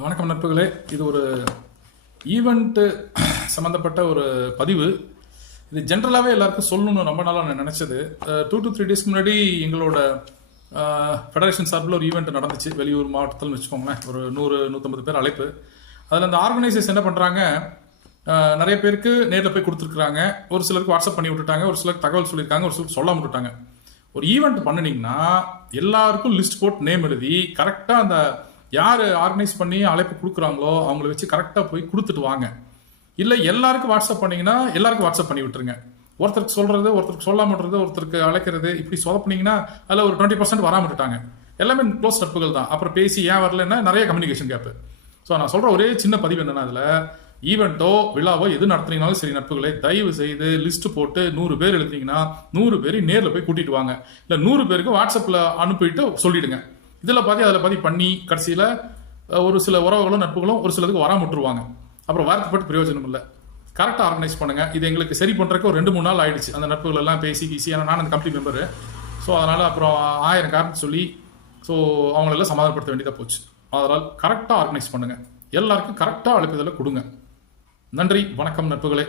வணக்கம் நட்புகளே. இது ஒரு ஈவெண்ட்டு சம்மந்தப்பட்ட ஒரு பதிவு. இது ஜென்ரலாகவே எல்லாருக்கும் சொல்லணும்னு ரொம்ப நாளாக நான் நினச்சது. 2 to 3 டேஸ்க்கு முன்னாடி எங்களோட ஃபெடரேஷன் சார்பில் ஒரு ஈவெண்ட் நடந்துச்சு வெளியூர் மாவட்டத்தில் வச்சுக்கோங்களேன். ஒரு 100-150 பேர் அழைப்பு. அதில் அந்த ஆர்கனைசர்ஸ் என்ன பண்ணுறாங்க, நிறைய பேருக்கு நேரில் போய் கொடுத்துருக்குறாங்க, ஒரு சிலருக்கு வாட்ஸ்அப் பண்ணி விட்டுட்டாங்க, ஒரு சிலருக்கு தகவல் சொல்லியிருக்காங்க, ஒரு சிலருக்கு சொல்லாமல் விட்டுட்டாங்க. ஒரு ஈவெண்ட் பண்ணினீங்கன்னா எல்லாருக்கும் லிஸ்ட் போட்டு நேம் எழுதி கரெக்டாக அந்த யார் ஆர்கனைஸ் பண்ணி அழைப்பு கொடுக்குறாங்களோ அவங்கள வச்சு கரெக்டாக போய் கொடுத்துட்டு வாங்க. இல்லை எல்லாருக்கும் வாட்ஸ்அப் பண்ணிங்கன்னா எல்லாருக்கும் வாட்ஸ்அப் பண்ணி விட்டுருங்க. ஒருத்தருக்கு சொல்கிறது, ஒருத்தருக்கு சொல்லாமட்டுறது, ஒருத்தருக்கு அழைக்கிறது, இப்படி சொதப்பினீங்கன்னா அதில் ஒரு 20% வராமல் விட்டுட்டாங்க. எல்லாமே க்ளோஸ் நட்புகள் தான். அப்புறம் பேசி ஏன் வரலன்னா நிறைய கம்யூனிகேஷன் கேப்பு. ஸோ நான் சொல்கிற ஒரே சின்ன பதிவு என்னன்னா, அதில் ஈவெண்ட்டோ விழாவோ எது நடத்துனீங்கனாலும் சரி நட்புகளை தயவு செய்து லிஸ்ட் போட்டு 100 பேர் எழுதுனீங்கன்னா 100 பேரையும் நேரில் போய் கூட்டிட்டு வாங்க. இல்லை 100 பேருக்கு வாட்ஸ்அப்பில் அனுப்பிட்டு சொல்லிடுங்க. இதில் பாதி அதில் பாதி பண்ணி கடைசியில் ஒரு சில உறவுகளும் நட்புகளும் ஒரு சிலதுக்கு வராம விட்டுருவாங்க. அப்புறம் வார்த்தைப்பட்டு பிரயோஜனம் இல்லை. கரெக்டாக ஆர்கனைஸ் பண்ணுங்க. இது எங்களுக்கு சரி பண்ணுறதுக்கு ஒரு 2-3 நாள் ஆயிடுச்சு. அந்த நட்புகள் எல்லாம் பேசி ஏன்னா நான் அந்த கம்பெனி மெம்பரு. ஸோ அதனால் அப்புறம் 1000 காரணம் சொல்லி ஸோ அவங்களெல்லாம் சமாதானப்படுத்த வேண்டியதாக போச்சு. அதனால் கரெக்டாக ஆர்கனைஸ் பண்ணுங்க. எல்லாருக்கும் கரெக்டாக அழைப்புதலை கொடுங்க. நன்றி, வணக்கம் நட்புகளே.